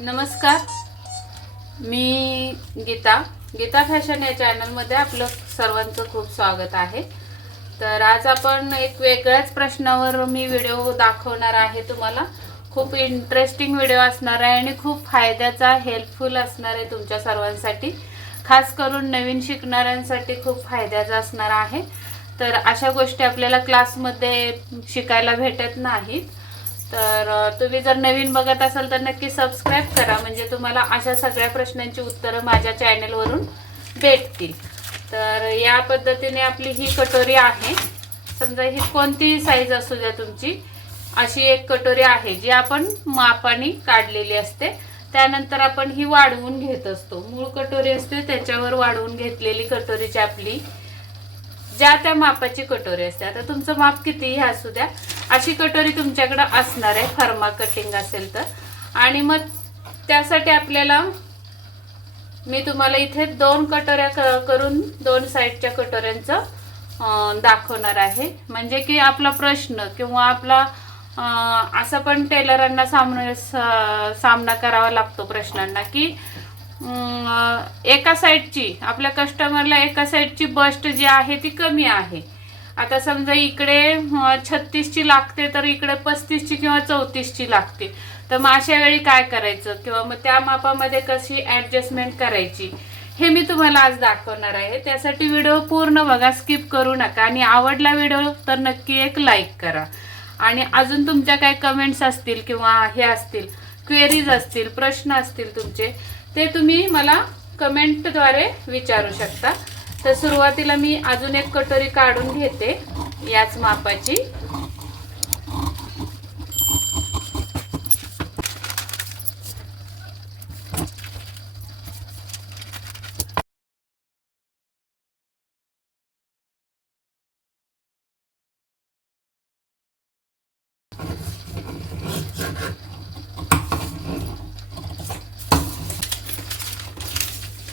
नमस्कार. मी गीता. गीता फॅशन या चॅनलमध्ये आपलं सर्वांचं खूप स्वागत आहे. तर आज आपण एक वेगळ्याच प्रश्नावर मी व्हिडिओ दाखवणार आहे तुम्हाला. खूप इंटरेस्टिंग व्हिडिओ असणार आहे आणि खूप फायद्याचा हेल्पफुल असणार आहे तुमच्या सर्वांसाठी. खास करून नवीन शिकणाऱ्यांसाठी खूप फायद्याचा असणार आहे. तर अशा गोष्टी आपल्याला क्लासमध्ये शिकायला भेटत नाहीत. तर तुम्ही जर नवीन बघत असाल तर नक्की सबस्क्राईब करा. म्हणजे तुम्हाला अशा सगळ्या प्रश्नांची उत्तरं माझ्या चॅनलवरून भेटतील. तर या पद्धतीने आपली ही कटोरी आहे. समजा ही कोणतीही साईज असू द्या तुमची अशी एक कटोरी आहे जी आपण मापाने काढलेली असते. त्यानंतर आपण ही वाढवून घेत असतो. मूळ कटोरी असते त्याच्यावर वाढवून घेतलेली कटोरीची आपली ज्या त्या मापाची कटोरी असते. आता तुमचं माप कितीही असू द्या अशी कटोरी तुमच्याकडं असणार आहे. फर्मा कटिंग असेल तर. आणि मग त्यासाठी आपल्याला मी तुम्हाला इथे दोन कटोऱ्या क- करून दोन साईडच्या कटोऱ्यांचं दाखवणार आहे. म्हणजे की आपला प्रश्न किंवा आपला असं पण टेलरांना सामना सामना करावा लागतो प्रश्नांना की एका साईडची आपल्या कस्टमरला एका साईडची बस्ट जी आहे ती कमी आहे. आता समजा इकडे छत्तीसची लागते तर इकडे पस्तीसची किंवा चौतीसची लागते. तर मग अशा वेळी काय करायचं? किंवा मग त्या मापामध्ये कशी ॲडजस्टमेंट करायची? हे मी तुम्हाला आज दाखवणार आहे. त्यासाठी व्हिडिओ पूर्ण बघा स्किप करू नका. आणि आवडला व्हिडिओ तर नक्की एक लाईक करा. आणि अजून तुमच्या काय कमेंट्स असतील किंवा हे असतील क्वेरीज असतील प्रश्न असतील तुमचे ते तुम्ही मला कमेंटद्वारे विचारू शकता. तर सुरुवातीला मी अजून एक कटोरी काढून घेते याच मापाची.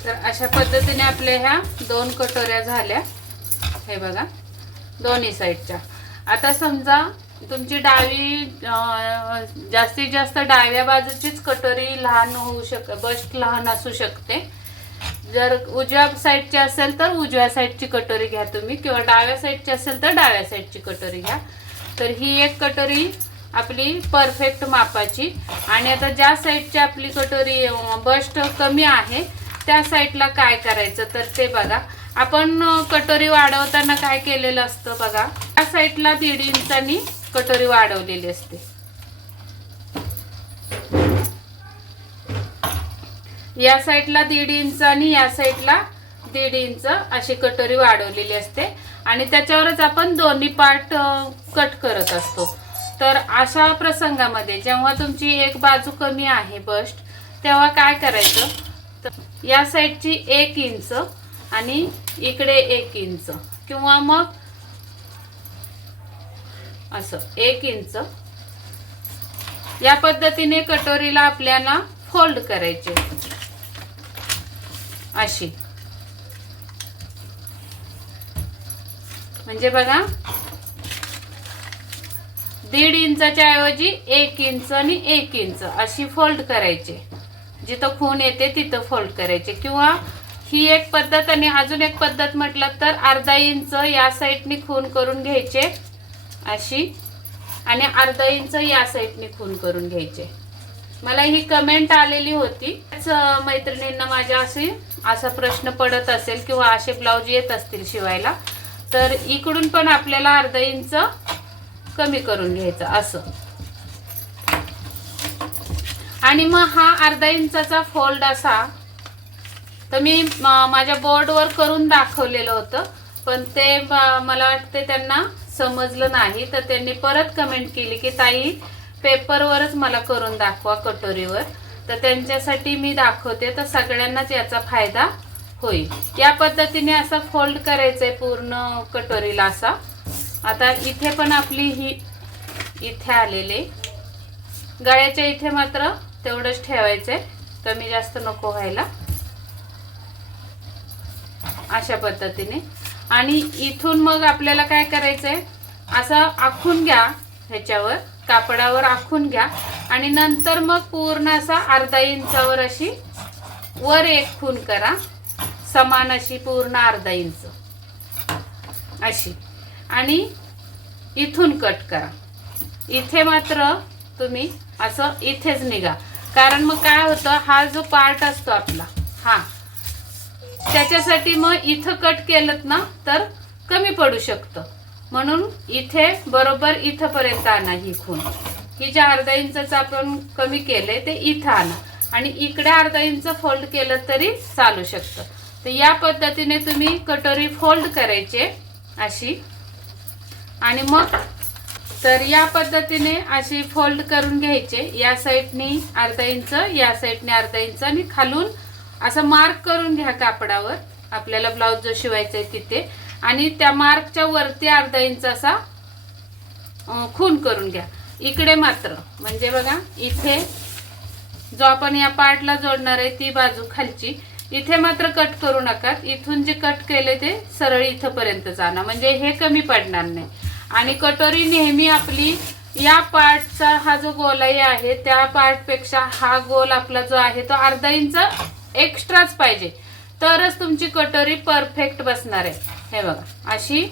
तर अशा पद्धतीने आपल्या ह्या दोन कटोऱ्या झाल्या. हे बघा दोन्ही साईडच्या. आता समजा तुमची डावी जास्तीत जास्त डाव्या बाजूचीच कटोरी लहान होऊ शक बस्ट लहान असू शकते. जर उजव्या साईडची असेल तर उजव्या साईडची कटोरी घ्या तुम्ही किंवा डाव्या साईडची असेल तर डाव्या साईडची कटोरी घ्या. तर ही एक कटोरी आपली परफेक्ट मापाची. आणि आता ज्या साईडची आपली कटोरी बस्ट कमी आहे त्या साईडला काय करायचं तर ते बघा. आपण कटोरी वाढवताना काय केलेलं असतं बघा. त्या साईडला दीड इंचानी कटोरी वाढवलेली असते. या साईडला दीड इंच आणि या साईडला दीड इंच अशी कटोरी वाढवलेली असते. आणि त्याच्यावरच आपण दोन्ही पार्ट कट करत असतो. तर अशा प्रसंगामध्ये जेव्हा तुमची एक बाजू कमी आहे बस्ट तेव्हा काय करायचं? तर या साईडची एक इंच आणि इकडे एक इंच किंवा मग असं एक इंच. या पद्धतीने कटोरीला आपल्याला फोल्ड करायचे. अशी. म्हणजे बघा दीड इंचाच्या ऐवजी एक इंच आणि एक इंच अशी फोल्ड करायचे. जिथं खून येते तिथं फोल्ड करायचे. किंवा ही एक पद्धत आणि अजून एक पद्धत म्हटलं तर अर्धा इंच या साईडनी खून करून घ्यायचे अशी आणि अर्धा इंच या साईडनी खून करून घ्यायचे. मला ही कमेंट आलेली होती. त्याच, मैत्रिणींना माझ्या अशी असा प्रश्न पडत असेल किंवा असे ब्लाऊज येत असतील शिवायला तर इकडून पण आपल्याला अर्धा इंच कमी करून घ्यायचं असं. आणि मग हा अर्धा इंचाचा फोल्ड असा. तर मी माझ्या बोर्डवर करून दाखवलेलं होतं. पण ते मला वाटते त्यांना समजलं नाही. तर त्यांनी परत कमेंट केली की ताई पेपरवरच मला करून दाखवा कटोरीवर. तर त्यांच्यासाठी मी दाखवते. तर सगळ्यांनाच याचा फायदा होईल. या पद्धतीने असं फोल्ड करायचंय पूर्ण कटोरीला असा. आता इथे पण आपली ही इथे आलेले. गळ्याच्या इथे मात्र तेवढंच ठेवायचंय. कमी जास्त नको व्हायला. अशा पद्धतीने. आणि इथून मग आपल्याला काय करायचंय? असं आखून घ्या ह्याच्यावर कापडावर आखून घ्या. आणि नंतर मग पूर्ण असा अर्धा इंचावर अशी वर एक खून करा. समान अशी पूर्ण अर्धा इंच. अशी. आणि इथून कट करा. इथे मात्र तुम्ही असं इथेच निघा. कारण मग काय होतं हा जो पार्ट असतो आपला हा. त्याच्यासाठी मग इथं कट केलं ना तर कमी पडू शकतं. म्हणून इथे बरोबर इथंपर्यंत आणा ही खून ही ज्या अर्धा इंचचं आपण कमी केलंय ते इथं आणा. आणि इकडे अर्धा इंच फोल्ड केलं तरी चालू शकतं. तर या पद्धतीने तुम्ही कटोरी फोल्ड करायचे अशी. आणि मग तर या पद्धतीने अशी फोल्ड करून घ्यायचे. या साईडने अर्धा इंच या साईडने अर्धा इंच आणि खालून असं मार्क करून घ्या कापडावर. आपल्याला ब्लाऊज जो शिवायचा आहे तिथे. आणि त्या मार्कच्या वरती अर्धा इंच असा खून करून घ्या. इकडे मात्र. म्हणजे बघा इथे जो आपण या पार्टला जोडणार आहे ती बाजू खालची. इथे मात्र कट करू नका. इथून जे कट केले ते सरळ इथंपर्यंत जाणार म्हणजे हे कमी पडणार नाही. आणि कटोरी नेहमी आपली या पार्टचा हा जो गोलाई आहे त्या पार्टपेक्षा हा गोल आपला जो आहे तो अर्धा इंच एक्स्ट्राच पाहिजे. तरच तुमची कटोरी परफेक्ट बसणार आहे. हे बघा अशी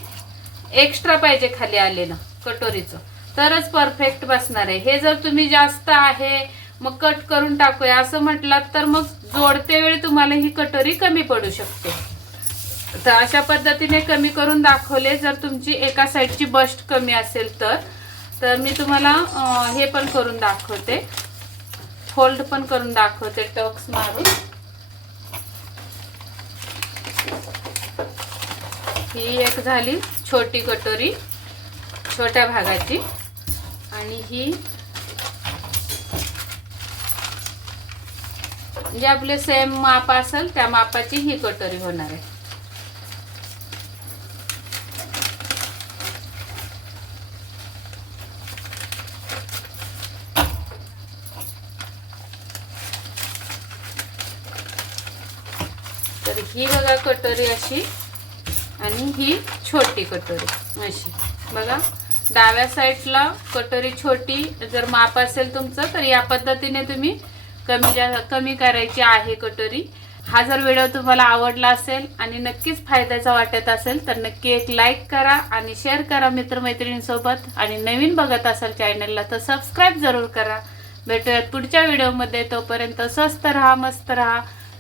एक्स्ट्रा पाहिजे खाली आलेलं कटोरीचं. तरच परफेक्ट बसणार आहे. हे जर तुम्ही जास्त आहे मग कट करून टाकूया. असं म्हटलात तर मग जोडते वेळी तुम्हाला ही कटोरी कमी पडू शकते. तर अशा पद्धतीने कमी करून दाखवले. जर तुमची एका साईडची बस्ट कमी असेल तर तर मी तुम्हाला हे पण करून दाखवते. फोल्ड पण करून दाखवते टक्स मारून. ही एक झाली छोटी कटोरी छोट्या भागाची. आणि ही जे आपले सेम माप असेल त्या मापाची ही कटोरी होणार आहे. तर ही बघा कटोरी अशी आणि ही छोटी कटोरी अशी. बघा डाव्या साईडला कटोरी छोटी जर माप असेल तुमचं तर या पद्धतीने तुम्ही कमी जा कमी करायची आहे कटोरी. हा जर व्हिडिओ तुम्हाला आवडला असेल आणि नक्कीच फायद्याचा वाटत असेल तर नक्की एक लाईक करा आणि शेअर करा मित्रमैत्रिणींसोबत. आणि नवीन बघत असाल चॅनलला तर सबस्क्राईब जरूर करा. भेटूयात पुढच्या व्हिडिओमध्ये. तोपर्यंत स्वस्त राहा मस्त राहा.